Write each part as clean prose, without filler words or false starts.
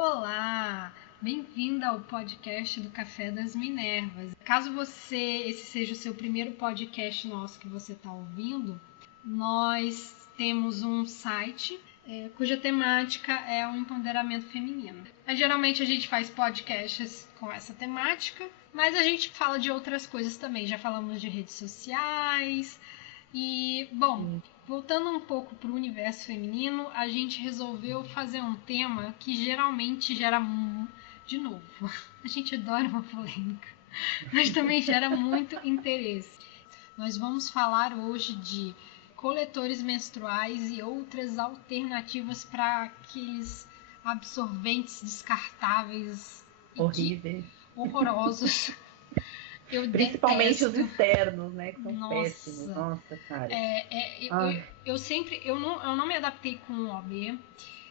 Olá, bem-vinda ao podcast do Café das Minervas. Caso esse seja o seu primeiro podcast nosso que você está ouvindo, nós temos um site cuja temática é o empoderamento feminino. Geralmente a gente faz podcasts com essa temática, mas a gente fala de outras coisas também. Já falamos de redes sociais e, bom, voltando um pouco para o universo feminino, a gente resolveu fazer um tema que geralmente gera, de novo, a gente adora uma polêmica, mas também gera muito interesse. Nós vamos falar hoje de coletores menstruais e outras alternativas para aqueles absorventes descartáveis horríveis, horrorosos. Eu principalmente detesto. os externos, né? Que são péssimos. Nossa, cara. Eu não me adaptei com o OB.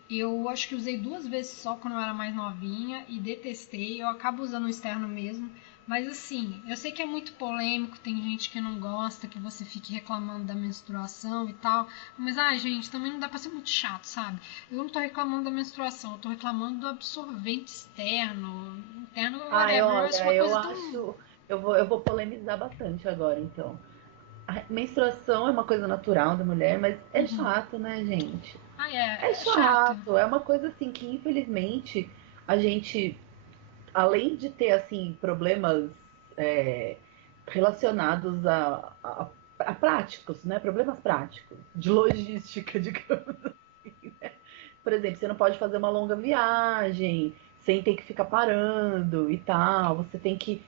Eu acho que usei 2 vezes só quando eu era mais novinha e detestei. Eu acabo usando o externo mesmo. Mas assim, eu sei que é muito polêmico, tem gente que não gosta que você fique reclamando da menstruação e tal. Mas, gente, também não dá pra ser muito chato, sabe? Eu não tô reclamando da menstruação, eu tô reclamando do absorvente externo. Interno, whatever. Olha, eu acho... Eu vou polemizar bastante agora, então. A menstruação é uma coisa natural da mulher, mas é chato, né, gente? É chato. É uma coisa assim que, infelizmente, a gente, além de ter assim problemas relacionados a práticos, né? Problemas práticos, de logística, digamos assim, né? Por exemplo, você não pode fazer uma longa viagem sem ter que ficar parando e tal. Você tem que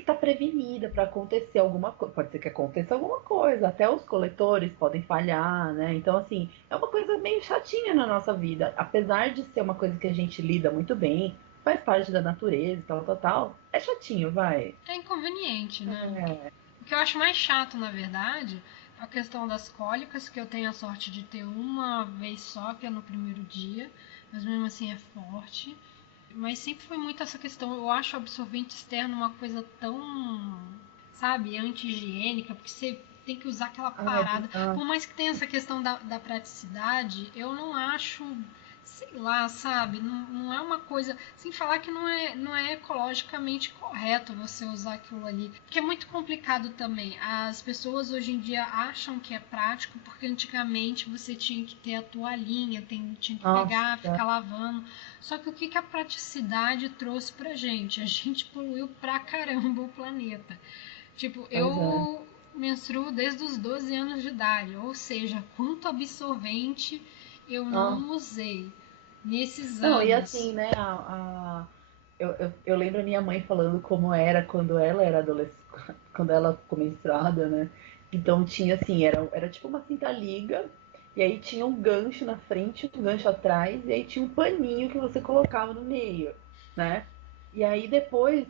estar prevenida para acontecer alguma coisa. Pode ser que aconteça alguma coisa. Até os coletores podem falhar, né? Então, assim, é uma coisa meio chatinha na nossa vida. Apesar de ser uma coisa que a gente lida muito bem, faz parte da natureza e tal. É chatinho, vai. É inconveniente, né? O que eu acho mais chato, na verdade, é a questão das cólicas, que eu tenho a sorte de ter uma vez só, que é no primeiro dia, mas mesmo assim é forte. Mas sempre foi muito essa questão. Eu acho o absorvente externo uma coisa tão, sabe, anti-higiênica, porque você tem que usar aquela parada. Por mais que tenha essa questão da praticidade, eu não acho, sei lá, sabe, não é uma coisa, sem falar que não é ecologicamente correto você usar aquilo ali, porque é muito complicado também. As pessoas hoje em dia acham que é prático, porque antigamente você tinha que ter a toalhinha, tinha que pegar, ficar lavando. Só que o que a praticidade trouxe pra gente? A gente poluiu pra caramba o planeta. Tipo, eu menstruo desde os 12 anos de idade, ou seja, quanto absorvente eu não usei nesses anos. Não, e assim, né, eu lembro a minha mãe falando como era quando ela era adolescente, quando ela ficou menstruada, né? Então tinha assim, era tipo uma cinta liga, e aí tinha um gancho na frente, um gancho atrás, e aí tinha um paninho que você colocava no meio, né? E aí depois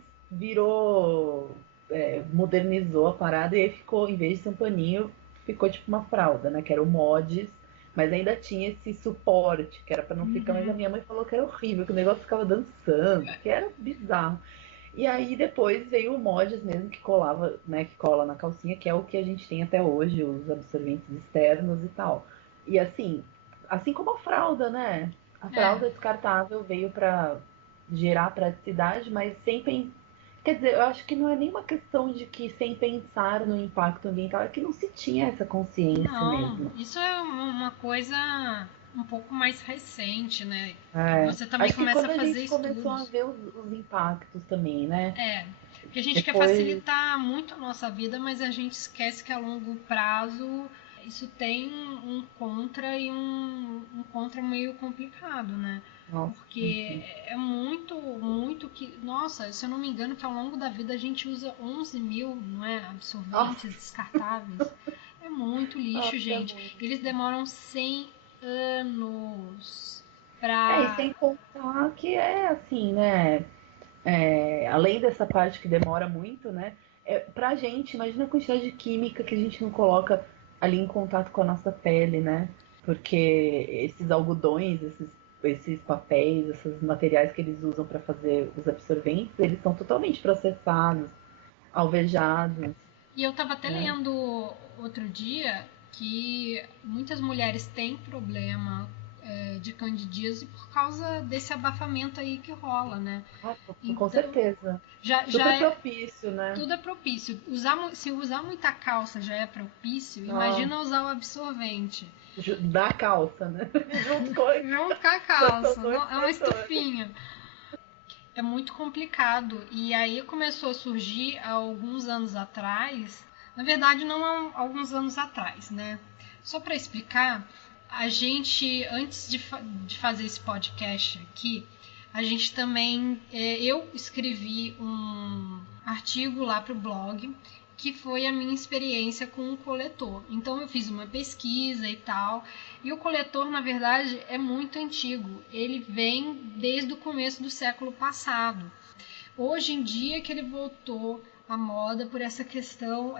modernizou a parada e aí ficou, em vez de ser um paninho, ficou tipo uma fralda, né? Que era o mods, mas ainda tinha esse suporte, que era pra não ficar, mas a minha mãe falou que era horrível, que o negócio ficava dançando, que era bizarro. E aí depois veio o mods mesmo que colava, né, que cola na calcinha, que é o que a gente tem até hoje, os absorventes externos e tal. E assim como a fralda, né? A fralda descartável veio pra gerar praticidade, mas sem pensar. Quer dizer, eu acho que não é nenhuma questão de que sem pensar no impacto ambiental, é que não se tinha essa consciência mesmo. Isso é uma coisa um pouco mais recente, né? Você também acho que começa quando a a fazer gente começou a estudos. ver os impactos também, né? Porque a gente quer facilitar muito a nossa vida, mas a gente esquece que a longo prazo isso tem um contra e um contra meio complicado, né? Porque é muito que... Nossa, se eu não me engano, que ao longo da vida a gente usa 11 mil, não é? Absorventes descartáveis. É muito lixo, gente. Eles demoram 100 anos pra... E sem contar que é assim, né? Além dessa parte que demora muito, né? Pra gente, imagina a quantidade de química que a gente não coloca ali em contato com a nossa pele, né? Porque esses algodões, esses papéis, esses materiais que eles usam para fazer os absorventes, eles são totalmente processados, alvejados. E eu tava até lendo outro dia que muitas mulheres têm problema de candidíase por causa desse abafamento aí que rola, né? Com Então, certeza. já propício, né? tudo é propício. Se usar muita calça já é propício, imagina usar o absorvente. Da calça, né? Junto com a calça. Não, é uma estufinha. É muito complicado. E aí começou a surgir há alguns anos atrás. Na verdade, não há alguns anos atrás, né? Só para explicar, a gente, antes de fazer esse podcast aqui, a gente também, eu escrevi um artigo lá para o blog, que foi a minha experiência com o coletor. Então eu fiz uma pesquisa e tal, e o coletor, na verdade, é muito antigo. Ele vem desde o começo do século passado. Hoje em dia que ele voltou à moda por essa questão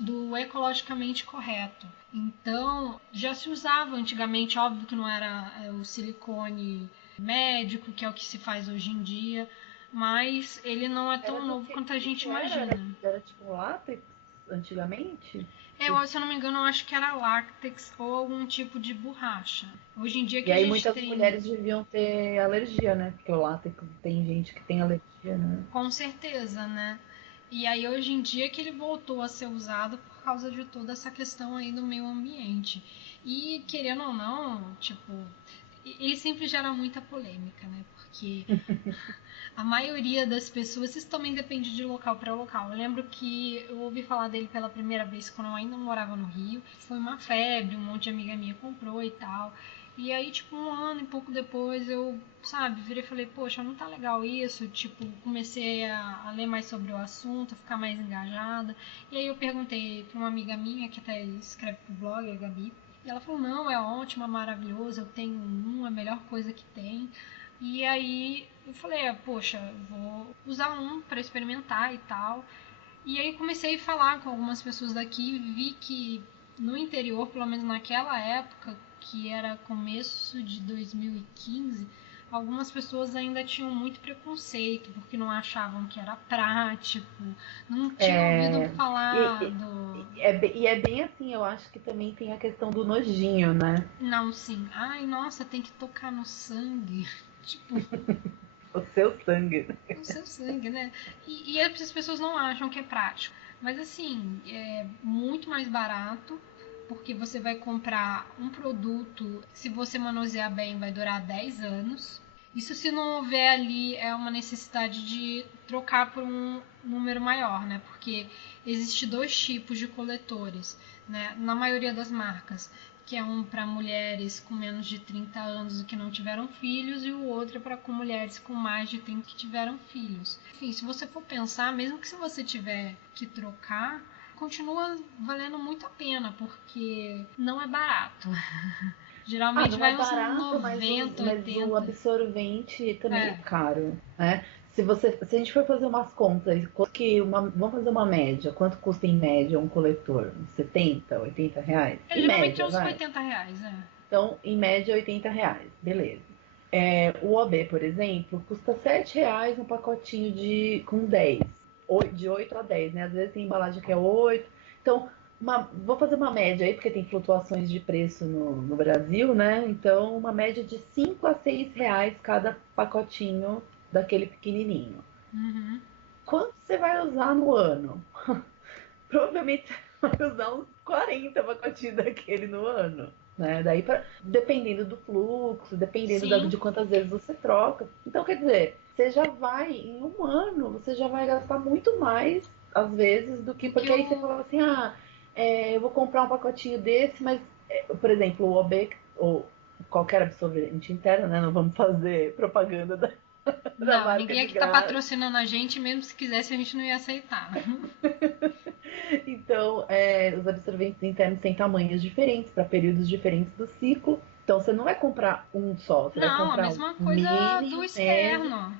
do ecologicamente correto. Então, já se usava antigamente, óbvio que não era o silicone médico, que é o que se faz hoje em dia, mas ele não é tão novo quanto a gente imagina. Era tipo látex antigamente? Se eu não me engano, eu acho que era látex ou algum tipo de borracha. Hoje em dia que E a aí gente muitas tem... mulheres deviam ter alergia, né? Porque o látex tem gente que tem alergia, né? Com certeza, né? E aí hoje em dia que ele voltou a ser usado por causa de toda essa questão aí do meio ambiente. E querendo ou não, tipo, ele sempre gera muita polêmica, né? Porque a maioria das pessoas, isso também depende de local para local. Eu lembro que eu ouvi falar dele pela primeira vez quando eu ainda morava no Rio. Foi uma febre, um monte de amiga minha comprou e tal. E aí, tipo, um ano e pouco depois eu, sabe, virei e falei, poxa, não tá legal isso. Tipo, comecei a ler mais sobre o assunto, a ficar mais engajada. E aí eu perguntei pra uma amiga minha, que até escreve pro blog, a Gabi. E ela falou, não, é ótimo, é maravilhoso, eu tenho um, é a melhor coisa que tem. E aí eu falei, poxa, vou usar um para experimentar e tal. E aí comecei a falar com algumas pessoas daqui e vi que no interior, pelo menos naquela época, que era começo de 2015, algumas pessoas ainda tinham muito preconceito, porque não achavam que era prático, não tinham ouvido falar do... E é bem assim, eu acho que também tem a questão do nojinho, né? Não, sim. Ai, nossa, tem que tocar no sangue. Tipo... O seu sangue. O seu sangue, né? E as pessoas não acham que é prático. Mas assim, é muito mais barato, porque você vai comprar um produto, se você manusear bem, vai durar 10 anos. Isso se não houver ali uma necessidade de trocar por um número maior, né? Porque existe dois tipos de coletores, né? Na maioria das marcas, que é um para mulheres com menos de 30 anos e que não tiveram filhos, e o outro é para com mulheres com mais de 30 que tiveram filhos. Enfim, se você for pensar, mesmo que se você tiver que trocar, continua valendo muito a pena, porque não é barato. Geralmente não é vai uns barato, 90, mas 80. o absorvente também é caro, né? Se a gente for fazer umas contas, vamos fazer uma média. Quanto custa em média um coletor? 70, 80 reais? Em Geralmente é média, uns vai. 80 reais, né? Então, em média, 80 reais. Beleza. O OB, por exemplo, custa 7 reais um pacotinho com 10. De 8 a 10, né? Às vezes tem embalagem que é 8. Então, vou fazer uma média aí, porque tem flutuações de preço no Brasil, né? Então, uma média de 5 a 6 reais cada pacotinho daquele pequenininho. Uhum. Quanto você vai usar no ano? Provavelmente você vai usar uns 40 pacotinhos daquele no ano. Né? Daí, dependendo do fluxo, dependendo de quantas vezes você troca. Então, quer dizer, você já vai, em um ano, você já vai gastar muito mais, às vezes, do que. Porque aí você fala assim, eu vou comprar um pacotinho desse, mas, por exemplo, o OB, ou qualquer absorvente interno, né? Não vamos fazer propaganda da Não, marca ninguém de aqui tá graça. patrocinando a gente, mesmo se quisesse a gente não ia aceitar. Então, os absorventes internos têm tamanhos diferentes para períodos diferentes do ciclo. Então, você não vai comprar um só, você vai Não, a comprar mesma um coisa mini, do um médio. externo.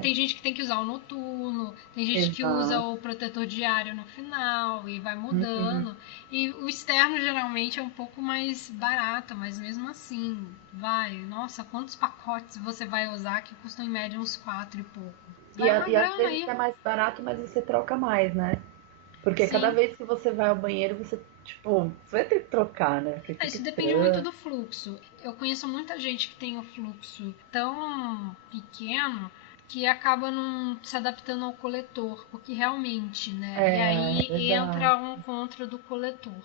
Tem gente que tem que usar o noturno, tem gente que usa Exato. o protetor diário no final e vai Uhum. mudando. E o externo geralmente é um pouco mais barato, mas mesmo assim, nossa, quantos pacotes você vai usar que custam em média uns 4 e pouco? E, Vai uma e às grana vezes aí. é mais barato, mas você troca mais, né? Porque cada Sim. vez que você vai ao banheiro, você tipo, você vai ter que trocar, né? Porque fica Isso depende muito estranho. do fluxo. Eu conheço muita gente que tem o fluxo tão pequeno que acaba não se adaptando ao coletor, porque realmente, né? E É, aí verdade. entra um contra do coletor,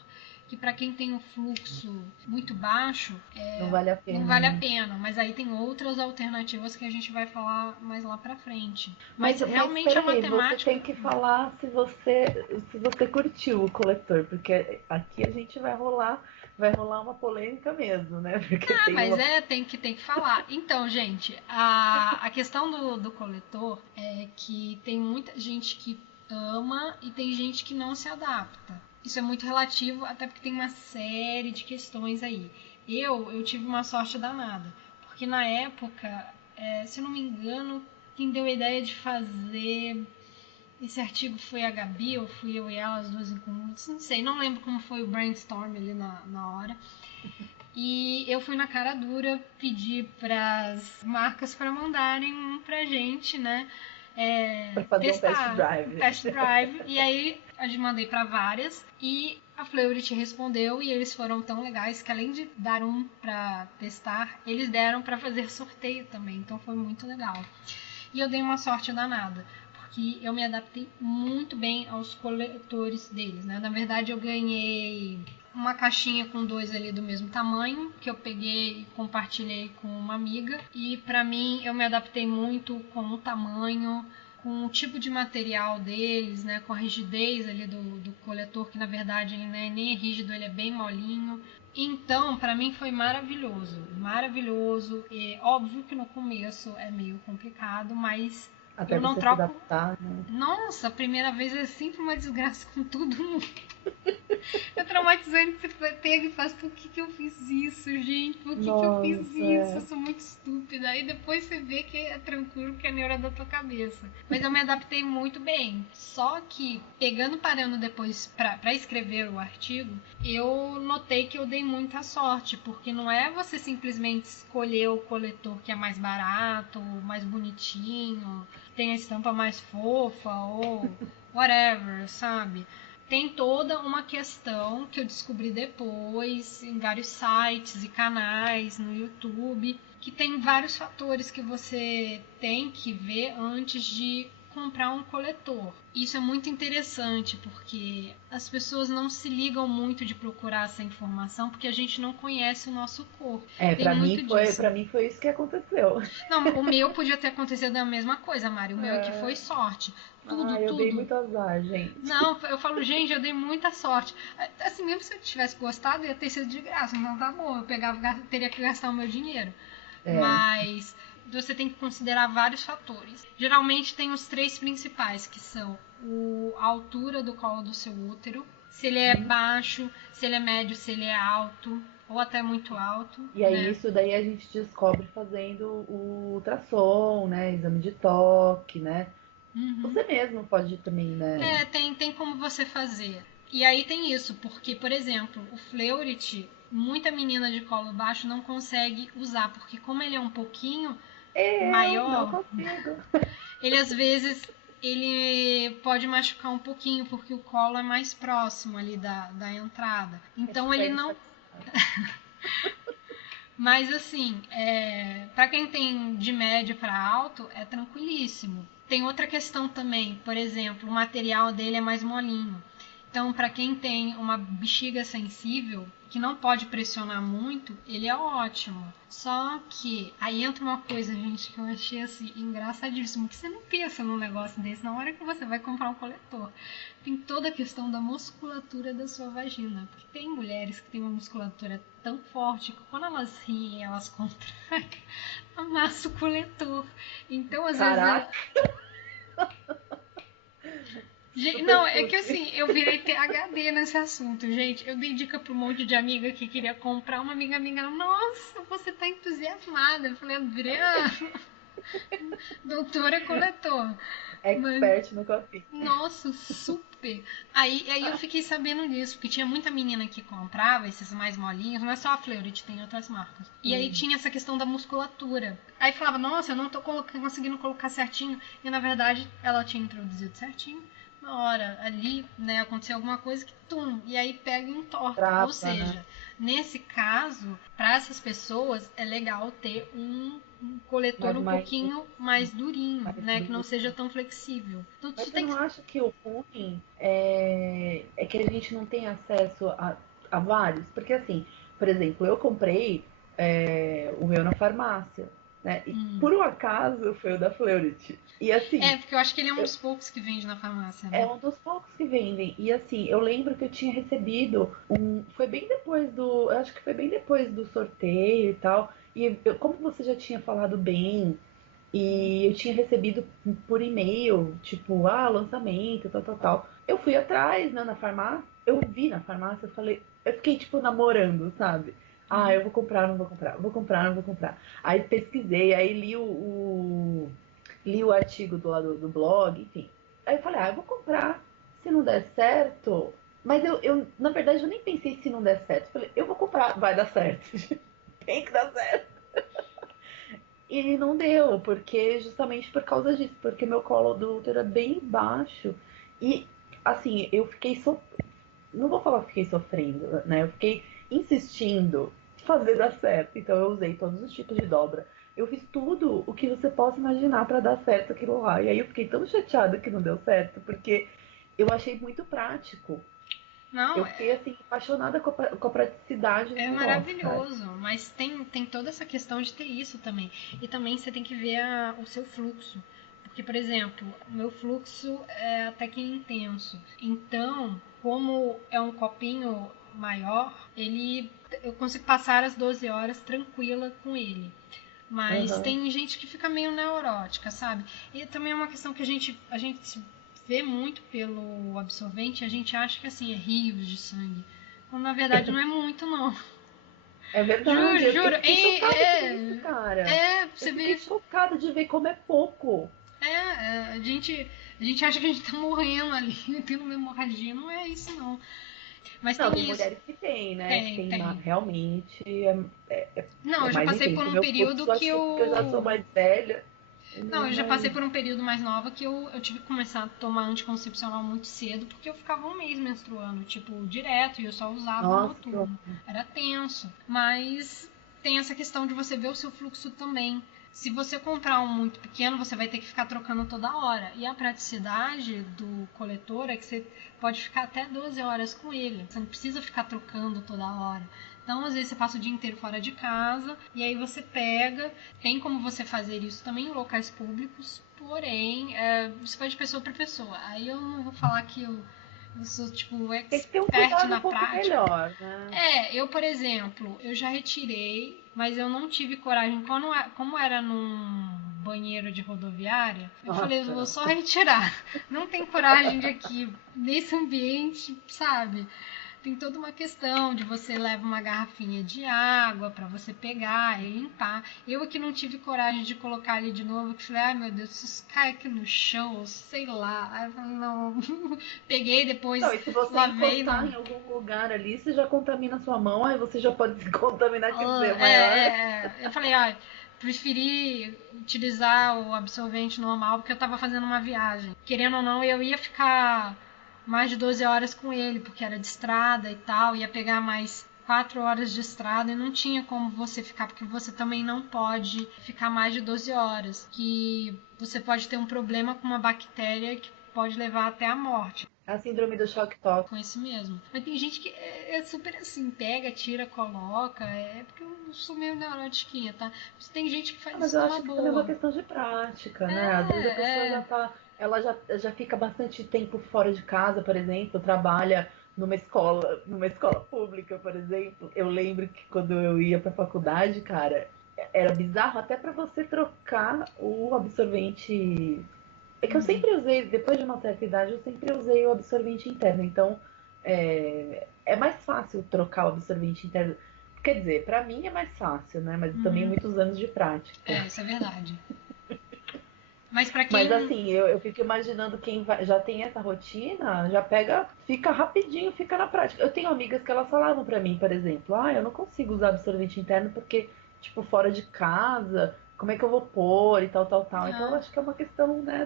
que para quem tem o fluxo muito baixo, Não vale a não pena, vale a né? pena, mas aí tem outras alternativas que a gente vai falar mais lá pra frente. Mas, Mas mas realmente a peraí, você matemática. tem que falar se você curtiu o coletor, porque aqui a gente vai rolar uma polêmica mesmo, né? Porque Ah, tem mas uma. tem que falar. Então, gente, a questão do coletor é que tem muita gente que ama e tem gente que não se adapta. Isso é muito relativo, até porque tem uma série de questões aí. Eu tive uma sorte danada, porque na época, se eu não me engano, quem deu a ideia de fazer esse artigo foi a Gabi, ou fui eu e ela, as duas em comum, não sei, não lembro como foi o brainstorm ali na hora. E eu fui na cara dura pedir para as marcas para mandarem um pra gente, né? Para fazer um test Testar um drive. test drive. E aí a gente mandei para várias e a Fleury respondeu e eles foram tão legais que além de dar um para testar, eles deram para fazer sorteio também. Então foi muito legal. E eu dei uma sorte danada, porque eu me adaptei muito bem aos coletores deles, né? Na verdade, eu ganhei uma caixinha com dois ali do mesmo tamanho, que eu peguei e compartilhei com uma amiga. E para mim, eu me adaptei muito com o tamanho, com o tipo de material deles, né, com a rigidez ali do coletor, que na verdade ele não é nem rígido, ele é bem molinho. Então, para mim foi maravilhoso, maravilhoso. E óbvio que no começo é meio complicado, mas Até eu não você se troco. adaptar, né? Nossa, a primeira vez é sempre uma desgraça com tudo. É traumatizante, você pega e faz, por que eu fiz isso, gente? Por que eu fiz Nossa, isso? Eu sou muito estúpida. Aí depois você vê que é tranquilo, que é neura da tua cabeça. Mas eu me adaptei muito bem. Só que, parando depois pra escrever o artigo, eu notei que eu dei muita sorte, porque não é você simplesmente escolher o coletor que é mais barato, mais bonitinho, tem a estampa mais fofa ou whatever, sabe? Tem toda uma questão que eu descobri depois em vários sites e canais no YouTube, que tem vários fatores que você tem que ver antes de comprar um coletor. Isso é muito interessante porque as pessoas não se ligam muito de procurar essa informação porque a gente não conhece o nosso corpo. Tem pra muito mim foi, disso. para mim foi isso que aconteceu. Não, o meu podia ter acontecido a mesma coisa, Mari. O meu aqui foi sorte. Tudo, Eu dei tudo. muito azar, gente. Não, eu falo, gente, eu dei muita sorte. Assim, mesmo se eu tivesse gostado, ia ter sido de graça. Então tá bom, eu teria que gastar o meu dinheiro. É. Mas você tem que considerar vários fatores. Geralmente tem os três principais, que são a altura do colo do seu útero, se ele é baixo, se ele é médio, se ele é alto, ou até muito alto, E aí, né? isso daí a gente descobre fazendo o ultrassom, né? Exame de toque, né? Uhum. Você mesmo pode também, né? Tem como você fazer. E aí tem isso, porque, por exemplo, o Fleurit, muita menina de colo baixo não consegue usar, porque como ele é um pouquinho Eu não maior, consigo. ele às vezes ele pode machucar um pouquinho, porque o colo é mais próximo ali da entrada. Então ele Hashtag não. satisfaz. Mas assim, para quem tem de médio para alto, é tranquilíssimo. Tem outra questão também, por exemplo, o material dele é mais molinho. Então, para quem tem uma bexiga sensível, que não pode pressionar muito, ele é ótimo. Só que aí entra uma coisa, gente, que eu achei assim engraçadíssimo, que você não pensa num negócio desse na hora que você vai comprar um coletor. Tem toda a questão da musculatura da sua vagina. Porque tem mulheres que têm uma musculatura tão forte que quando elas riem, elas contraem, amassa o coletor. Então, às vezes, Caraca, super Não, é que fútil. assim, eu virei PhD nesse assunto, gente. Eu dei dica pra um monte de amiga que queria comprar. Uma amiga minha, nossa, você tá entusiasmada. Eu falei, virei a doutora coletor. Mas, Expert no copinho. nossa, super. Aí eu fiquei sabendo disso, porque tinha muita menina que comprava esses mais molinhos. Não é só a Fleurit, tem outras marcas. E aí tinha essa questão da musculatura. Aí falava, nossa, eu não tô conseguindo colocar certinho. E na verdade, ela tinha introduzido certinho, na hora ali, né, aconteceu alguma coisa que e aí pega e entorta. Trapa, Ou seja, né? nesse caso, para essas pessoas é legal ter um coletor Mas um mais, pouquinho mais durinho, mais né, que não duro. seja tão flexível. Então Mas tu você tem não que acha que o ruim é que a gente não tem acesso a vários? Porque assim, por exemplo, eu comprei o meu na farmácia, né? E por um acaso foi o da Fleurit. E assim, porque eu acho que ele é um dos poucos que vende na farmácia, é né? um dos poucos que vendem. E assim, eu lembro que eu tinha recebido um. Foi bem depois do. Eu acho que foi bem depois do sorteio e tal. E como você já tinha falado bem, e eu tinha recebido por e-mail, tipo, lançamento, tal, tal, tal. Eu fui atrás, né, na farmácia. Eu vi na farmácia, eu falei. Eu fiquei, tipo, namorando, sabe? Eu vou comprar, não vou comprar. Vou comprar, não vou comprar. Aí pesquisei, aí li o artigo do lado do blog, enfim. Aí eu falei, eu vou comprar. Se não der certo. Mas na verdade, eu nem pensei se não der certo. Eu falei, eu vou comprar, vai dar certo. Tem que dar certo. E não deu, porque justamente por causa disso, porque meu colo do útero é bem baixo. E assim, eu fiquei não vou falar que fiquei sofrendo, né? Eu fiquei insistindo fazer dar certo. Então eu usei todos os tipos de dobra. Eu fiz tudo o que você possa imaginar para dar certo aquilo lá. E aí eu fiquei tão chateada que não deu certo, porque eu achei muito prático. Não, Eu fiquei assim apaixonada com a praticidade do é negócio, sabe? maravilhoso, mas tem toda essa questão de ter isso também. E também você tem que ver o seu fluxo. Porque, por exemplo, o meu fluxo é até que intenso. Então, como é um copinho maior, eu consigo passar as 12 horas tranquila com ele. Mas Aham. tem gente que fica meio neurótica, sabe? E também é uma questão que a gente vê muito pelo absorvente, a gente acha que assim, é rios de sangue. Quando na verdade não é muito, não. É verdade, Juro, eu juro. fiquei chocada com isso, cara. Eu Você fiquei vê. chocada de ver como é pouco. A gente acha que a gente tá morrendo ali, tendo uma hemorragia. Não é isso, não. Mas Não, tem tem isso. mulheres que tem, né? Que Tem, tem tem. realmente Não, eu já mais passei por intenso. O um meu período fluxo, que acho que porque eu já sou eu. mais velha, ele Não, é eu já passei mais. por um período mais nova que eu tive que começar a tomar anticoncepcional muito cedo, porque eu ficava um mês menstruando, tipo, direto, e eu só usava Nossa, que noturno. Era tenso. Mas tem essa questão de você ver o seu fluxo também. Se você comprar um muito pequeno, você vai ter que ficar trocando toda hora. E a praticidade do coletor é que você pode ficar até 12 horas com ele. Você não precisa ficar trocando toda hora. Então, às vezes, você passa o dia inteiro fora de casa e aí você pega. Tem como você fazer isso também em locais públicos, porém, isso vai de pessoa para pessoa. Aí eu não vou falar que eu sou, tipo, tem que ter um expert cuidado um na pouco prática. melhor, né? Eu, por exemplo, eu já retirei, mas eu não tive coragem. Como era num banheiro de rodoviária, eu falei, eu Nossa, vou não. só retirar. Não tem coragem de aqui, nesse ambiente, sabe? Tem toda uma questão de você leva uma garrafinha de água para você pegar e limpar. Eu aqui não tive coragem de colocar ali de novo, que falei, ai meu Deus, se cai aqui no chão, sei lá. Aí eu falei, não. Peguei Não, depois, e se você lavei, encostar não. em algum lugar ali, você já contamina a sua mão, aí você já pode se contaminar, quer dizer, maior. Eu falei, preferi utilizar o absorvente normal porque eu tava fazendo uma viagem. Querendo ou não, eu ia ficar mais de 12 horas com ele, porque era de estrada e tal, ia pegar mais 4 horas de estrada e não tinha como você ficar, porque você também não pode ficar mais de 12 horas, que você pode ter um problema com uma bactéria que pode levar até a morte. A síndrome do choque tóxico. Com esse mesmo. Mas tem gente que é super assim, pega, tira, coloca. É porque eu sou meio neurotiquinha, tá? Mas tem gente que faz Mas isso eu numa acho que também é uma boa. questão de prática, né? Às vezes a pessoa É, é. ela já fica bastante tempo fora de casa, por exemplo, trabalha numa escola pública, por exemplo. Eu lembro que quando eu ia pra faculdade, cara, era bizarro até pra você trocar o absorvente. É que eu sempre usei, depois de uma certa idade, eu sempre usei o absorvente interno. Então, é mais fácil trocar o absorvente interno. Quer dizer, pra mim é mais fácil, né? Mas também muitos anos de prática. Isso é verdade. Mas pra Mas quem. assim, eu fico imaginando quem já tem essa rotina, já pega, fica rapidinho, fica na prática. Eu tenho amigas que elas falavam pra mim, por exemplo, eu não consigo usar absorvente interno porque, tipo, fora de casa, como é que eu vou pôr e tal, tal, tal. Então eu Ah, acho que é uma questão, né,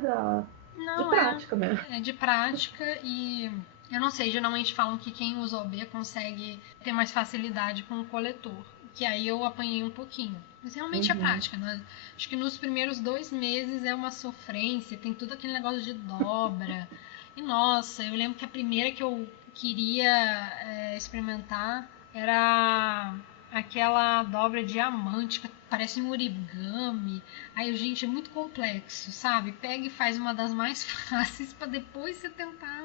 De Não, prática mesmo. é de prática e eu não sei, geralmente falam que quem usa OB consegue ter mais facilidade com o coletor. Que aí eu apanhei um pouquinho. Mas realmente é Uhum. prática, né? Acho que nos primeiros 2 meses é uma sofrência, tem tudo aquele negócio de dobra. E nossa, eu lembro que a primeira que eu queria experimentar era aquela dobra diamante, que parece um origami. Aí, gente, é muito complexo, sabe? Pega e faz uma das mais fáceis para depois você tentar.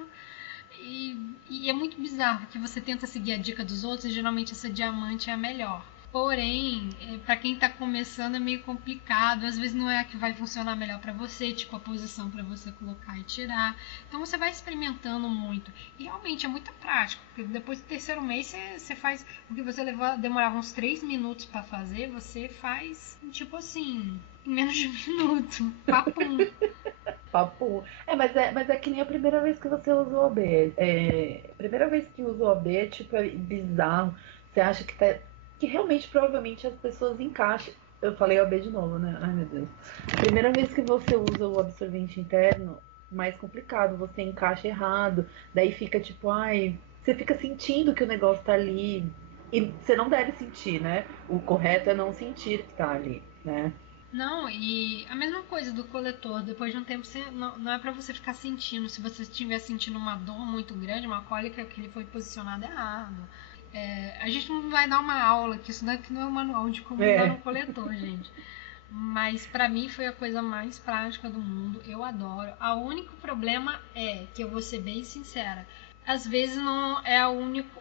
E é muito bizarro, porque você tenta seguir a dica dos outros e geralmente essa diamante é a melhor. Porém, para quem está começando é meio complicado, às vezes não é a que vai funcionar melhor para você, tipo a posição para você colocar e tirar. Então você vai experimentando muito. E realmente é muita prática, porque depois do terceiro mês você faz o que você demorava uns 3 minutos para fazer, você faz tipo assim, em menos de um minuto. Papum. Papo. Mas é que nem a primeira vez que você usa o OB. A primeira vez que usa o OB, tipo, é bizarro. Você acha que realmente, provavelmente, as pessoas encaixam. Eu falei OB de novo, né? Ai, meu Deus. A primeira vez que você usa o absorvente interno, mais complicado. Você encaixa errado. Daí fica tipo, ai. Você fica sentindo que o negócio tá ali. E você não deve sentir, né? O correto é não sentir que tá ali, né? Não, e a mesma coisa do coletor, depois de um tempo você, não é para você ficar sentindo, se você estiver sentindo uma dor muito grande, uma cólica que ele foi posicionado errado. A gente não vai dar uma aula, que isso daqui não é um manual de como usar um É. coletor, gente. Mas pra mim foi a coisa mais prática do mundo, eu adoro. O único problema é, que eu vou ser bem sincera, às vezes não é o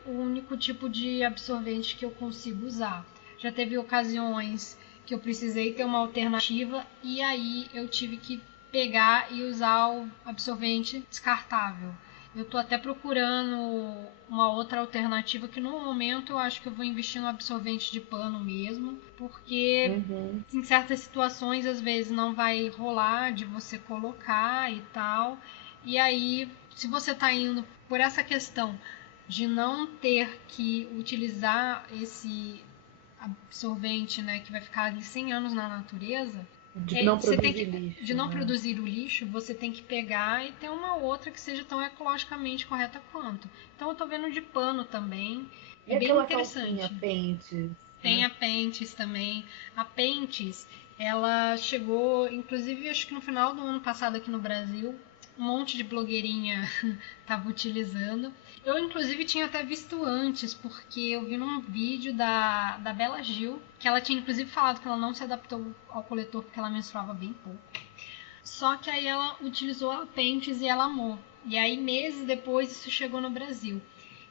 único tipo de absorvente que eu consigo usar. Já teve ocasiões que eu precisei ter uma alternativa e aí eu tive que pegar e usar o absorvente descartável. Eu tô até procurando uma outra alternativa que no momento eu acho que eu vou investir no absorvente de pano mesmo, porque Uhum. em certas situações às vezes não vai rolar de você colocar e tal. E aí, se você está indo por essa questão de não ter que utilizar esse absorvente, né, que vai ficar ali 100 anos na natureza, De não você tem produzir que, de lixo, não né? produzir o lixo, você tem que pegar e ter uma outra que seja tão ecologicamente correta quanto. Então eu tô vendo de pano também, E é bem aquela calcinha interessante. pentes, Tem né? a Pentes também. A Pentes, ela chegou, inclusive, acho que no final do ano passado aqui no Brasil, um monte de blogueirinha estava utilizando. Eu, inclusive, tinha até visto antes, porque eu vi num vídeo da Bela Gil, que ela tinha, inclusive, falado que ela não se adaptou ao coletor porque ela menstruava bem pouco. Só que aí ela utilizou a Pentes e ela amou. E aí, meses depois, isso chegou no Brasil.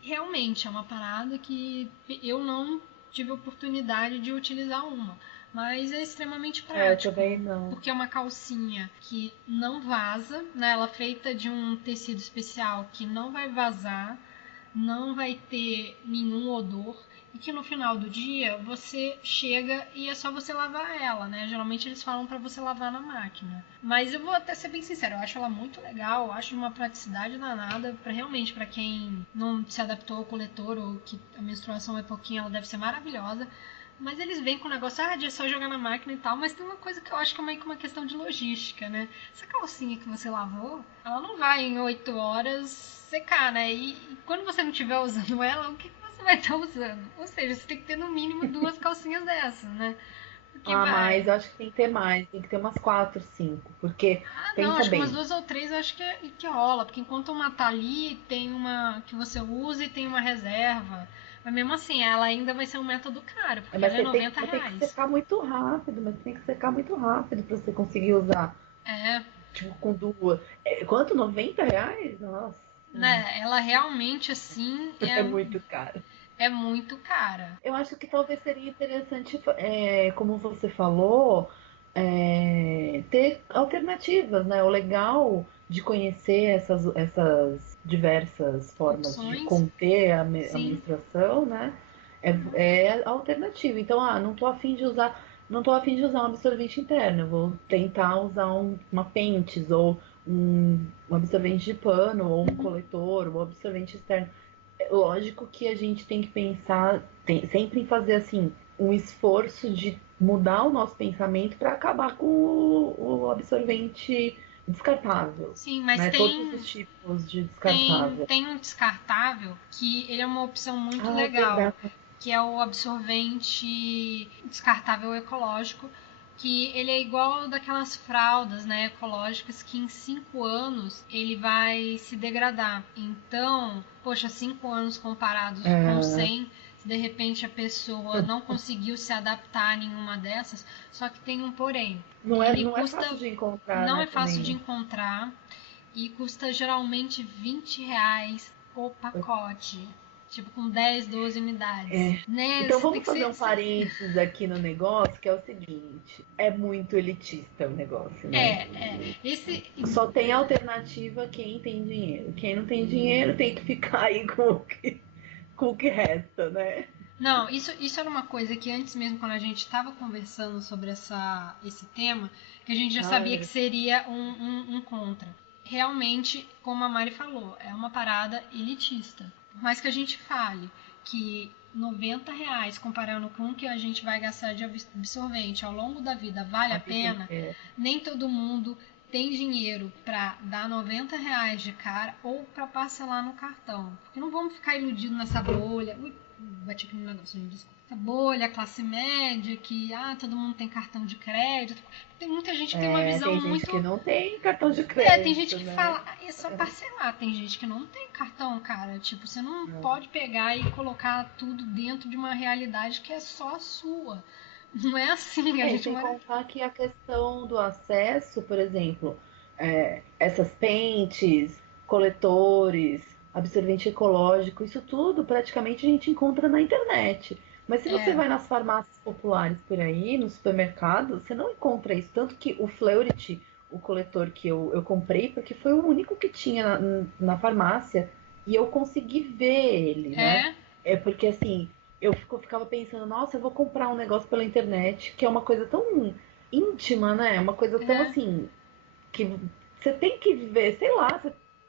Realmente, é uma parada que eu não tive oportunidade de utilizar uma. Mas é extremamente É, eu prático, também não. porque é uma calcinha que não vaza, né? Ela é feita de um tecido especial que não vai vazar, não vai ter nenhum odor e que no final do dia você chega e é só você lavar ela, né? Geralmente eles falam para você lavar na máquina. Mas eu vou até ser bem sincero, eu acho ela muito legal, eu acho uma praticidade danada para realmente para quem não se adaptou ao coletor ou que a menstruação é pouquinho, ela deve ser maravilhosa. Mas eles vêm com o negócio, de só jogar na máquina e tal, mas tem uma coisa que eu acho que é meio que uma questão de logística, né? Essa calcinha que você lavou, ela não vai em 8 horas secar, né? E quando você não estiver usando ela, o que você vai estar usando? Ou seja, você tem que ter no mínimo 2 calcinhas dessas, né? Porque Mas vai. eu acho que tem que ter mais, tem que ter umas 4, 5, porque Não, pensa acho que umas bem, 2 ou 3 eu acho que rola, porque enquanto uma tá ali, tem uma que você usa e tem uma reserva. Mas mesmo assim, ela ainda vai ser um método caro, porque mas ela é você tem, R$ 90 mas tem que reais. secar muito rápido, mas tem que secar muito rápido pra você conseguir usar, É, tipo, com duas. Quanto? R$ 90? Nossa, né? Ela realmente assim é muito caro. é muito cara. Eu acho que talvez seria interessante, como você falou, ter alternativas, né? O legal de conhecer essas diversas formas de Opções, conter a sim. menstruação, né? É a alternativa. Então, não tô afim de usar, não tô afim de usar um absorvente interno. Eu vou tentar usar uma Pentes ou um absorvente de pano ou um coletor, um absorvente externo. Lógico que a gente tem que pensar sempre em fazer assim um esforço de mudar o nosso pensamento para acabar com o absorvente descartável. Sim, mas Né? Todos os tipos de descartável. tem um descartável que ele é uma opção muito Ah, é legal, verdade. que é o absorvente descartável ecológico, que ele é igual ao daquelas fraldas, né, ecológicas, que em 5 anos ele vai se degradar. Então, poxa, 5 anos comparados com É, 100, se de repente a pessoa não conseguiu se adaptar a nenhuma dessas, só que tem um porém. Ele não é custa, fácil de encontrar, não né, é fácil de também. encontrar e custa geralmente R$ 20 o pacote. Tipo, com 10, 12 unidades. É. Né? Então Você tem vamos que fazer ser. um parênteses aqui no negócio, que é o seguinte, é muito elitista o negócio, né? Esse. Só tem alternativa quem tem dinheiro. Quem não tem dinheiro tem que ficar aí com o que resta, né? Não, isso era uma coisa que antes mesmo, quando a gente estava conversando sobre esse tema, que a gente já Ah, sabia que seria um contra. Realmente, como a Mari falou, é uma parada elitista. Por mais que a gente fale que R$ 90 comparando com o que a gente vai gastar de absorvente ao longo da vida vale a a vida pena, inteira. nem todo mundo tem dinheiro para dar R$ 90 de cara ou para parcelar no cartão. Porque não vamos ficar iludidos nessa bolha. Ui, bati aqui no negócio, gente, desculpa. Essa bolha, classe média, que todo mundo tem cartão de crédito. Tem muita gente que tem uma visão Tem gente que muito. não tem cartão de Tem gente crédito, que né? fala, é só parcelar. Tem gente que não tem cartão, cara. Tipo, você não pode pegar e colocar tudo dentro de uma realidade que é só a sua. Não é assim, a E gente sem mora. contar que a questão do acesso, por exemplo, essas pentes, coletores, absorvente ecológico, isso tudo praticamente a gente encontra na internet. Mas se você É, vai nas farmácias populares por aí, no supermercado, você não encontra isso. Tanto que o Fleurit, o coletor que eu comprei, porque foi o único que tinha na farmácia, e eu consegui ver ele, né? é, É porque assim, ficava pensando, nossa, eu vou comprar um negócio pela internet, que é uma coisa tão íntima, né? Uma coisa tão é. assim, que você tem que ver, sei lá,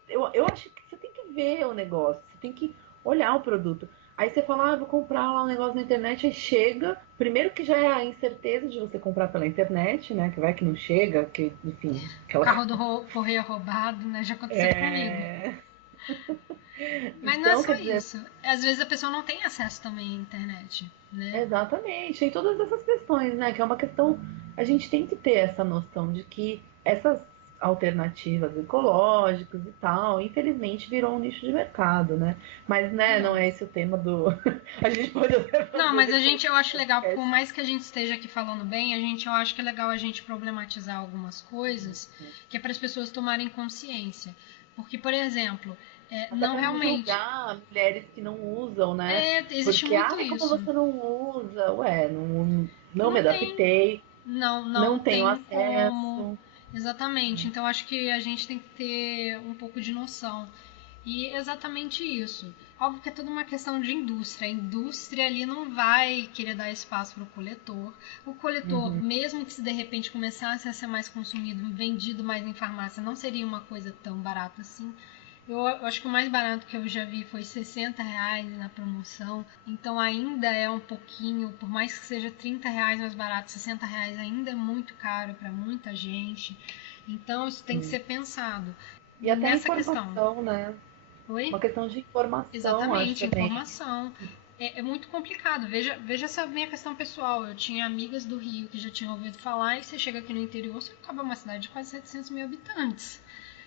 eu acho que você tem que ver o negócio, você tem que olhar o produto. Aí você fala, eu vou comprar lá um negócio na internet, aí chega. Primeiro que já é a incerteza de você comprar pela internet, né? Que vai que não chega, que, enfim, O aquela. carro do correio roubado, né? Já aconteceu comigo. É... Mas não é Então, só quer dizer, isso. Às vezes a pessoa não tem acesso também à internet, né? exatamente, tem todas essas questões, né? Que é uma questão. A gente tem que ter essa noção de que essas alternativas ecológicas e tal, infelizmente virou um nicho de mercado, né? Mas, né, não é esse o tema do. A gente pode até Não, fazer mas depois eu um acho legal, por podcast. mais que a gente esteja aqui falando bem, eu acho que é legal a gente problematizar algumas coisas que é para as pessoas tomarem consciência. Porque, por exemplo, Até não para não realmente. julgar mulheres que não usam, né? Existe Porque, muito como isso. você não usa? Ué, não me Não tem. adaptei, Não não tenho tem como. acesso. Exatamente. Então acho que a gente tem que ter um pouco de noção. E exatamente isso. Óbvio que é toda uma questão de indústria. A indústria ali não vai querer dar espaço para o coletor. O coletor, Uhum. mesmo que se de repente começasse a ser mais consumido, vendido mais em farmácia, não seria uma coisa tão barata assim. Eu acho que o mais barato que eu já vi foi R$ 60 na promoção. Então ainda é um pouquinho, por mais que seja R$ 30 mais barato, R$ 60 ainda é muito caro para muita gente. Então isso tem que Sim. ser pensado. E até Nessa questão. informação, né? Oi? Uma questão de informação, acho Exatamente, também. informação. É muito complicado. Veja essa minha questão pessoal. Eu tinha amigas do Rio que já tinham ouvido falar, e você chega aqui no interior, você acaba uma cidade de quase 700 mil habitantes.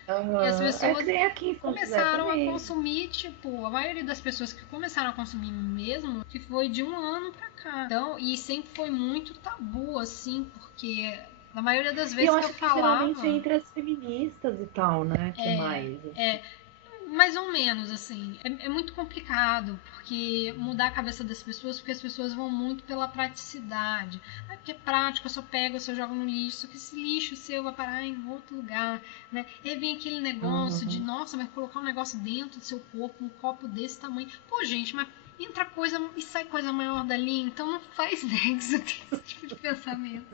E as É que pessoas nem aqui em São José começaram a também. consumir, tipo, a maioria das pessoas que começaram a consumir mesmo, que foi de um ano pra cá. Então, e sempre foi muito tabu, assim, porque na maioria das E eu vezes que eu acho que geralmente é falava, entre as feministas e tal, né? Que é é, mais, assim. é, mais ou menos, assim. É muito complicado, porque mudar a cabeça das pessoas, porque as pessoas vão muito pela praticidade. Ah, porque é prático, eu só pego, eu só jogo no lixo, só que esse lixo seu vai parar em outro lugar, né? E aí vem aquele negócio de, Uhum. nossa, mas colocar um negócio dentro do seu corpo, um copo desse tamanho. Pô, gente, mas entra coisa e sai coisa maior dali, então não faz nexo ter esse tipo de pensamento.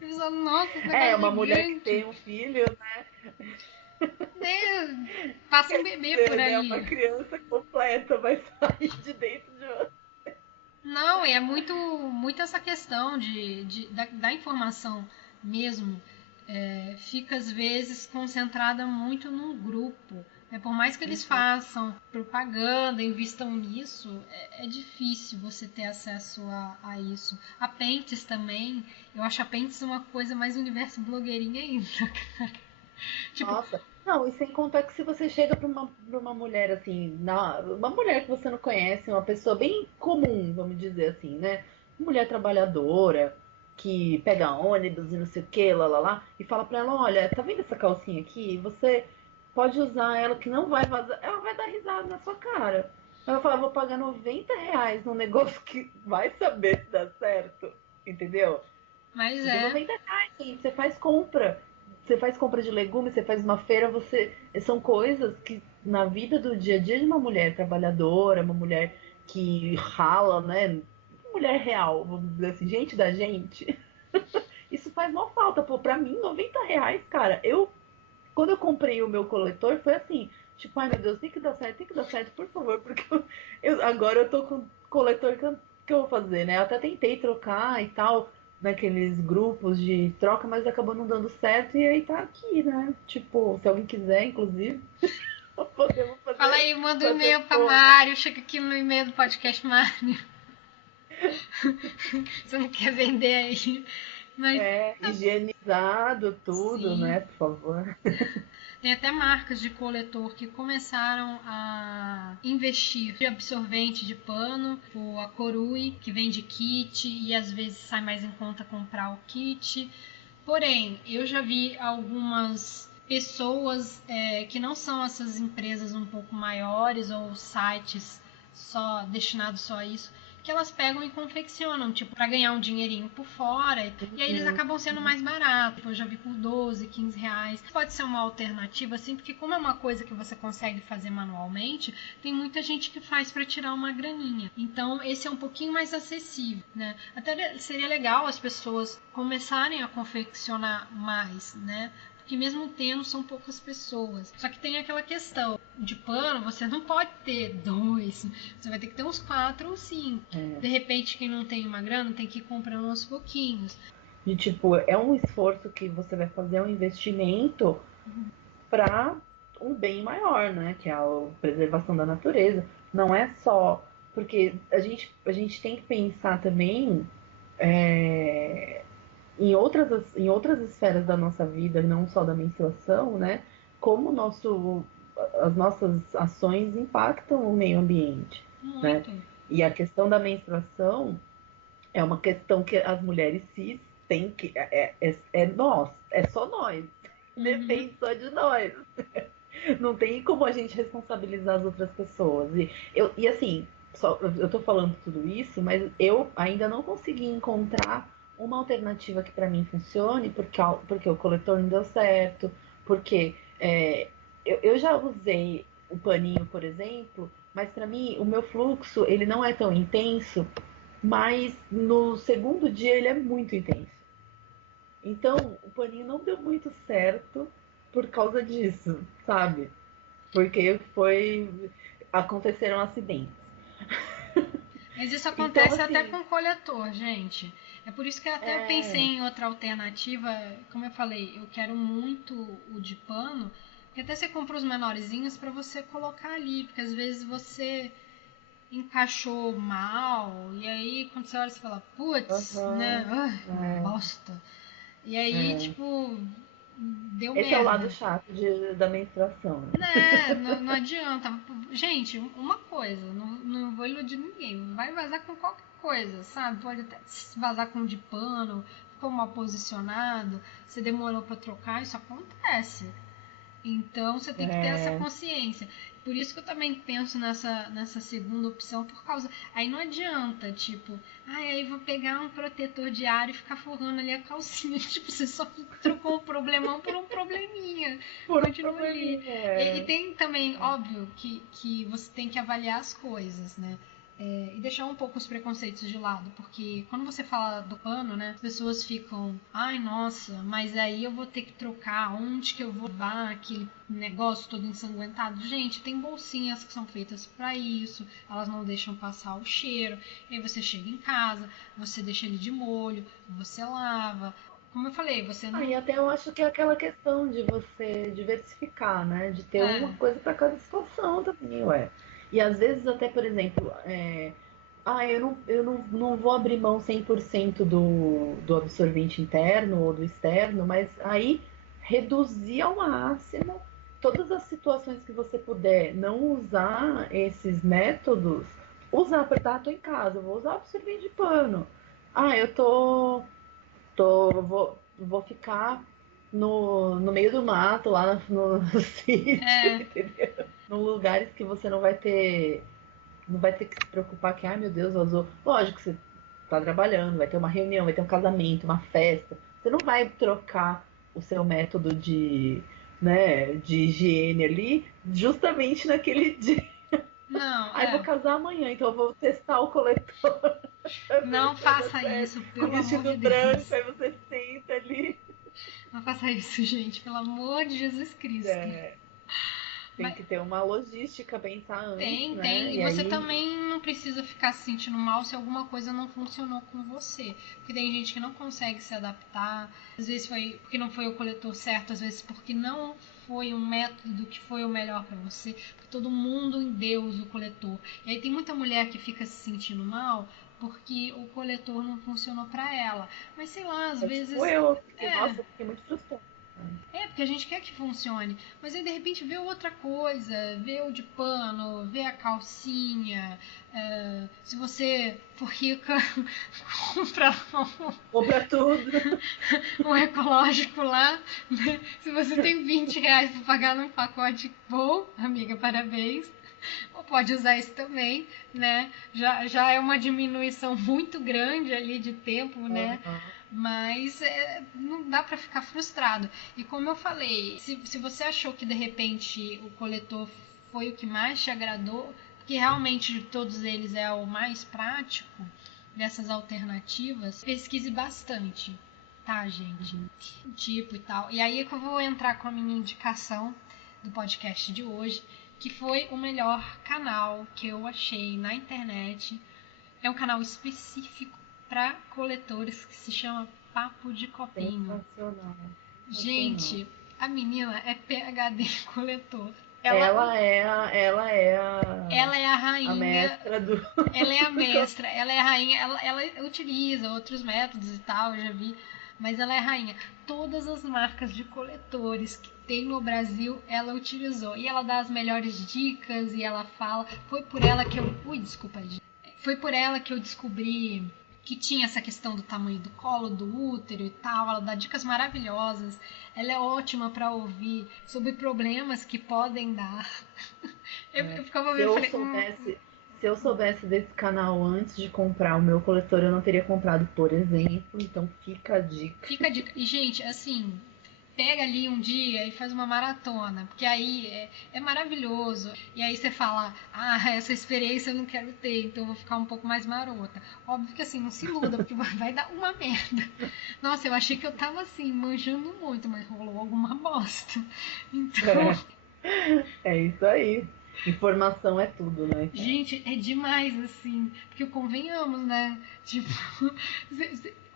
Eu falo, nossa, esse negócio é Uma mulher que gigante. tem um filho, Né? Passa um bebê por né? Uma aí. criança completa vai sair de dentro de uma. Não, é muito essa questão da informação mesmo. fica às vezes concentrada muito num grupo. Por mais que eles façam propaganda, invistam nisso, é difícil você ter acesso a isso. A Pentes também, eu acho a Pentes uma coisa mais universo blogueirinha ainda. Tipo, Nossa. Não, e sem contar que se você chega pra uma mulher assim, uma mulher que você não conhece, uma pessoa bem comum, vamos dizer assim, né? Uma mulher trabalhadora, que pega ônibus e não sei o que, lá, e fala pra ela, olha, tá vendo essa calcinha aqui? Você pode usar ela que não vai vazar. Ela vai dar risada na sua cara. Ela vai falar, vou pagar R$ 90 num negócio que vai saber se dá certo. Entendeu? mas Tipo, R$ 90, gente, você faz compra. Você faz compra de legumes, você faz uma feira, você. São coisas que na vida do dia a dia de uma mulher trabalhadora, uma mulher que rala, né? Mulher real, vamos dizer assim, gente da gente. Isso faz mal falta, pô. Pra mim, R$ 90, cara. Quando eu comprei o meu coletor, foi assim, tipo, ai meu Deus, tem que dar certo, por favor, porque agora eu tô com o coletor que eu vou fazer, né? Eu até tentei trocar e tal, naqueles grupos de troca, mas acabou não dando certo e aí tá aqui, né? Tipo, se alguém quiser, inclusive, podemos fala fazer, aí, manda um fazer e-mail pra compra. Mário, chega aqui no e-mail do podcast Mário. Você não quer vender aí. Mas, Higienizado tudo, sim. né? Por favor. Tem até marcas de coletor que começaram a investir em absorvente de pano, tipo a Corui, que vende kit e às vezes sai mais em conta comprar o kit. Porém, eu já vi algumas pessoas que não são essas empresas um pouco maiores ou sites só destinados só a isso, que elas pegam e confeccionam, tipo, para ganhar um dinheirinho por fora, e aí eles acabam sendo mais baratos. Eu já vi por 12, 15 reais. Pode ser uma alternativa, assim, porque como é uma coisa que você consegue fazer manualmente, tem muita gente que faz para tirar uma graninha. Então, esse é um pouquinho mais acessível, né? Até seria legal as pessoas começarem a confeccionar mais, né? Porque mesmo tendo, são poucas pessoas. Só que tem aquela questão de pano, você não pode ter dois, você vai ter que ter uns 4 ou 5. De repente, quem não tem uma grana tem que ir comprando aos pouquinhos. E tipo, é um esforço que você vai fazer um investimento para um bem maior, né? Que é a preservação da natureza. Não é só. Porque a gente tem que pensar também em outras esferas da nossa vida, não só da menstruação, né? Como as nossas ações impactam o meio ambiente, né? Muito. E a questão da menstruação é uma questão que as mulheres cis têm que. É nós, é só nós. Uhum. Depende só de nós. Não tem como a gente responsabilizar as outras pessoas. E assim, eu tô falando tudo isso, mas eu ainda não consegui encontrar uma alternativa que para mim funcione, porque o coletor não deu certo, porque eu já usei o paninho, por exemplo, mas para mim o meu fluxo ele não é tão intenso, mas no segundo dia ele é muito intenso. Então o paninho não deu muito certo por causa disso, sabe? Porque aconteceram acidentes. Mas isso Então, acontece até assim, com coletor, gente. É por isso que eu até pensei é. em outra alternativa. Como eu falei, eu quero muito o de pano, porque até você compra os menorzinhos para você colocar ali, porque às vezes você encaixou mal, e aí quando você olha você fala, putz, né? Aham, Bosta. E aí, é. tipo, deu Esse é o lado merda. chato da menstruação. Né, não adianta. Gente, uma coisa, não vou iludir ninguém. Vai vazar com qualquer coisa, sabe? Pode até vazar com de pano, ficou mal posicionado, você demorou para trocar, isso acontece. Então você tem que ter essa É, consciência. Por isso que eu também penso nessa segunda opção, por causa. Aí não adianta, tipo, aí vou pegar um protetor de ar e ficar forrando ali a calcinha. Tipo, você só trocou um problemão por um probleminha. por um Continua ali. probleminha. E tem também, óbvio, que você tem que avaliar as coisas, né? E deixar um pouco os preconceitos de lado, porque quando você fala do pano, né, as pessoas ficam, ai nossa, mas aí eu vou ter que trocar, onde que eu vou levar aquele negócio todo ensanguentado? Gente, tem bolsinhas que são feitas para isso, elas não deixam passar o cheiro, aí você chega em casa, você deixa ele de molho, você lava. como eu falei, você não. E até eu acho que é aquela questão de você diversificar, né? De ter uma É, coisa para cada situação também, ué. E às vezes até, por exemplo, eu não vou abrir mão 100% do absorvente interno ou do externo, mas aí reduzir ao máximo todas as situações que você puder não usar esses métodos, usar, apertar, tô em casa, eu vou usar absorvente de pano. Eu vou ficar no meio do mato, lá no sítio, é, entendeu? Num lugares que você não vai ter que se preocupar que, ai meu Deus, vazou. Lógico que você tá trabalhando, vai ter uma reunião, vai ter um casamento, uma festa. Você não vai trocar o seu método de higiene ali justamente naquele dia. não, Ai, vou casar amanhã, então eu vou testar o coletor pra ver não se vai dar faça certo. isso, Com o pelo amor vestido de branco, Deus. aí você senta ali. Não faça isso, gente, pelo amor de Jesus Cristo. É, tem Mas que ter uma logística, pensar antes, tem, né? tem. E E você aí, também não precisa ficar se sentindo mal se alguma coisa não funcionou com você. Porque tem gente que não consegue se adaptar. Às vezes foi porque não foi o coletor certo, às vezes porque não foi um método que foi o melhor para você. Porque todo mundo endeusa o coletor. E aí tem muita mulher que fica se sentindo mal porque o coletor não funcionou para ela. Mas sei lá, às é tipo vezes. eu, fiquei, É, nossa, eu fiquei muito frustrada. porque a gente quer que funcione, mas aí de repente vê outra coisa, vê o de pano, vê a calcinha. Se você for rica, compra Compra tudo. um ecológico lá. Se você tem R$ 20 para pagar num pacote bom, amiga, parabéns. Ou pode usar isso também, né? Já é uma diminuição muito grande ali de tempo, né? Uhum. Mas não dá para ficar frustrado. E como eu falei, se você achou que de repente o coletor foi o que mais te agradou, que realmente de todos eles é o mais prático dessas alternativas, pesquise bastante, tá, gente? Tipo e tal. E aí é que eu vou entrar com a minha indicação do podcast de hoje, que foi o melhor canal que eu achei na internet. É um canal específico para coletores que se chama Papo de Copinho. Sensacional. Sensacional. Gente, a menina é PhD em coletor. Ela, Ela é ela é a a rainha, mestra do. ela é a mestra, ela é a rainha, ela utiliza outros métodos e tal, eu já vi, mas ela é a rainha. Todas as marcas de coletores que tem no Brasil, ela utilizou. E ela dá as melhores dicas e ela fala. Foi por ela que eu. Ui, desculpa, gente. Foi por ela que eu descobri que tinha essa questão do tamanho do colo, do útero e tal. Ela dá dicas maravilhosas. Ela é ótima para ouvir sobre problemas que podem dar. Eu ficava Se vendo e eu falei. soubesse, se eu soubesse desse canal antes de comprar o meu coletor, eu não teria comprado, por exemplo. Então fica a dica. Fica a dica. E, gente, assim, pega ali um dia e faz uma maratona, porque aí é maravilhoso. E aí você fala, essa experiência eu não quero ter, então eu vou ficar um pouco mais marota. Óbvio que assim, não se iluda, porque vai dar uma merda. Nossa, eu achei que eu tava assim, manjando muito, mas rolou alguma bosta. Então, É isso aí. Informação é tudo, né, cara? gente, é demais, assim, porque convenhamos, né? Tipo,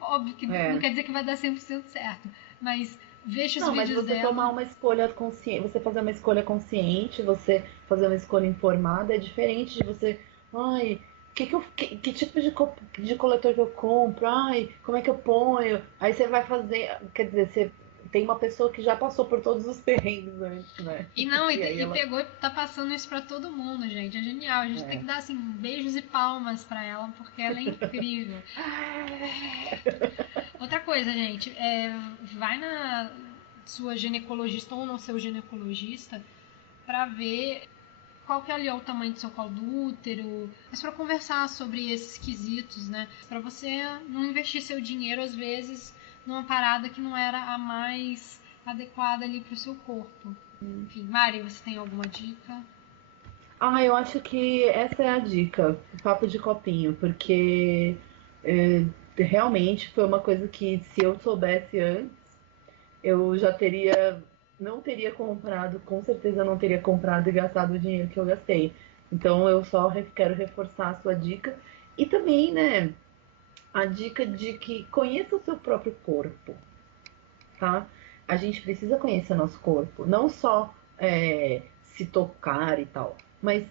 óbvio que não É. quer dizer que vai dar 100% certo, mas veja os Não, mas vídeos você dela. tomar uma escolha consciente, você fazer uma escolha consciente, você fazer uma escolha informada é diferente de você, ai, que tipo de coletor que eu compro? Ai, como é que eu ponho? Aí você vai fazer, quer dizer, você tem uma pessoa que já passou por todos os perrengues antes, né? E não, E aí e ela, pegou e tá passando isso pra todo mundo, gente. É genial. A gente tem é. que dar assim beijos e palmas pra ela, porque ela é incrível. Outra coisa, gente, vai na sua ginecologista ou no seu ginecologista pra ver qual que é ali o tamanho do seu colo do útero, mas para conversar sobre esses quesitos, né? Para você não investir seu dinheiro às vezes numa parada que não era a mais adequada ali para o seu corpo. Enfim, Mari, você tem alguma dica? Eu acho que essa é a dica, o papo de copinho, porque é, realmente foi uma coisa que se eu soubesse antes, eu já não teria comprado, com certeza não teria comprado e gastado o dinheiro que eu gastei. Então eu só quero reforçar a sua dica e também, né, a dica de que conheça o seu próprio corpo. tá? A gente precisa conhecer nosso corpo, não só se tocar e tal, mas,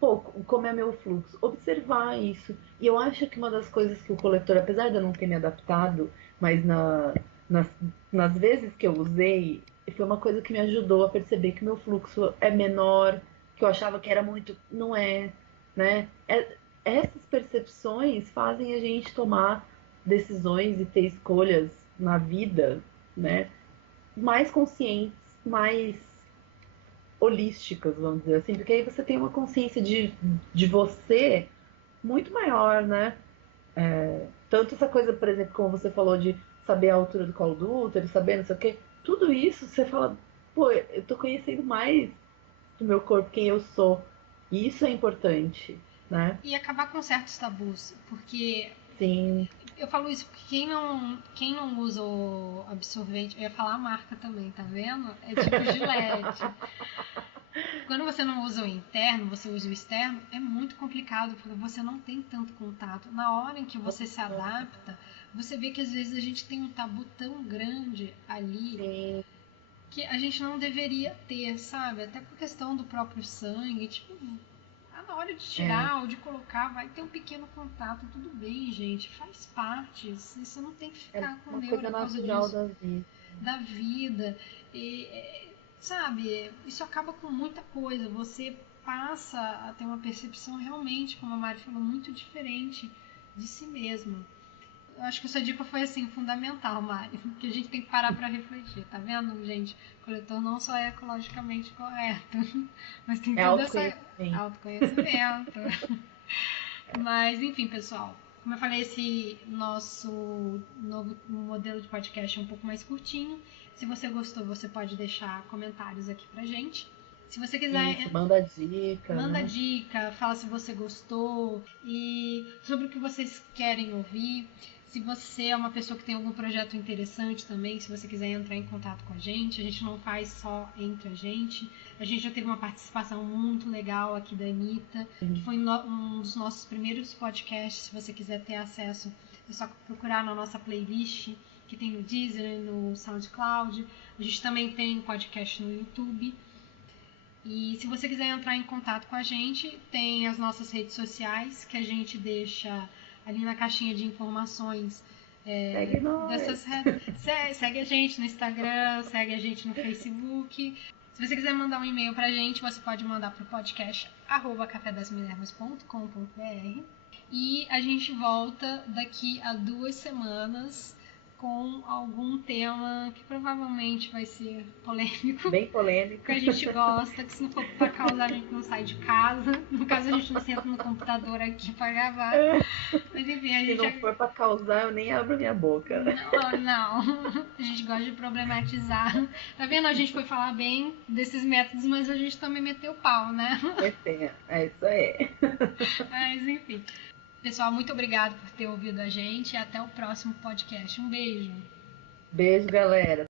pô, como é meu fluxo, observar isso. E eu acho que uma das coisas que o coletor, apesar de eu não ter me adaptado, mas nas, nas vezes que eu usei, foi uma coisa que me ajudou a perceber que o meu fluxo é menor, que eu achava que era muito, não é, né? Essas percepções fazem a gente tomar decisões e ter escolhas na vida, né? Mais conscientes, mais holísticas, vamos dizer assim, porque aí você tem uma consciência de você muito maior, né? Tanto essa coisa, por exemplo, como você falou de saber a altura do colo do útero, saber não sei o quê, tudo isso você fala, pô, eu tô conhecendo mais do meu corpo, quem eu sou. E isso é importante, né? E acabar com certos tabus, porque Sim. eu falo isso porque quem não usa o absorvente, eu ia falar a marca também, tá vendo? É tipo Gillette. Quando você não usa o interno, você usa o externo, é muito complicado, porque você não tem tanto contato. Na hora em que você se adapta, você vê que às vezes a gente tem um tabu tão grande ali Sim. que a gente não deveria ter, sabe? Até por questão do próprio sangue, tipo, na hora de tirar ou de colocar, vai ter um pequeno contato, tudo bem, gente, faz parte. Você não tem que É ficar com uma neura coisa por causa natural disso, da vida. da vida. E, sabe, isso acaba com muita coisa. Você passa a ter uma percepção realmente, como a Mari falou, muito diferente de si mesma. Eu acho que a sua dica foi, assim, fundamental, Mari, que a gente tem que parar para refletir, tá vendo, gente? O coletor não só é ecologicamente correto, mas tem É toda essa autoconhecimento. autoconhecimento. Mas, enfim, pessoal, como eu falei, esse nosso novo modelo de podcast é um pouco mais curtinho. Se você gostou, você pode deixar comentários aqui pra gente. Se você quiser, Isso, manda dica, manda né? dica, fala se você gostou e sobre o que vocês querem ouvir. Se você é uma pessoa que tem algum projeto interessante também, se você quiser entrar em contato com a gente não faz só entre a gente. A gente já teve uma participação muito legal aqui da Anitta, que foi um dos nossos primeiros podcasts. Se você quiser ter acesso, é só procurar na nossa playlist, que tem no Deezer, no SoundCloud. A gente também tem podcast no YouTube. E se você quiser entrar em contato com a gente, tem as nossas redes sociais, que a gente deixa ali na caixinha de informações Segue dessas nós. redes. Segue a gente no Instagram, segue a gente no Facebook. Se você quiser mandar um e-mail pra gente, você pode mandar pro podcast @cafedasminervas.com.br. E a gente volta daqui a 2 semanas com algum tema que provavelmente vai ser polêmico, Bem polêmico. que a gente gosta, que se não for pra causar a gente não sai de casa. No caso, a gente não senta no computador aqui pra gravar. Mas enfim, a Se gente... não for pra causar, eu nem abro minha boca. Não. A gente gosta de problematizar. Tá vendo? A gente foi falar bem desses métodos, mas a gente também meteu o pau, né? É isso aí. Mas enfim. Pessoal, muito obrigado por ter ouvido a gente e até o próximo podcast. Um beijo. Beijo, galera.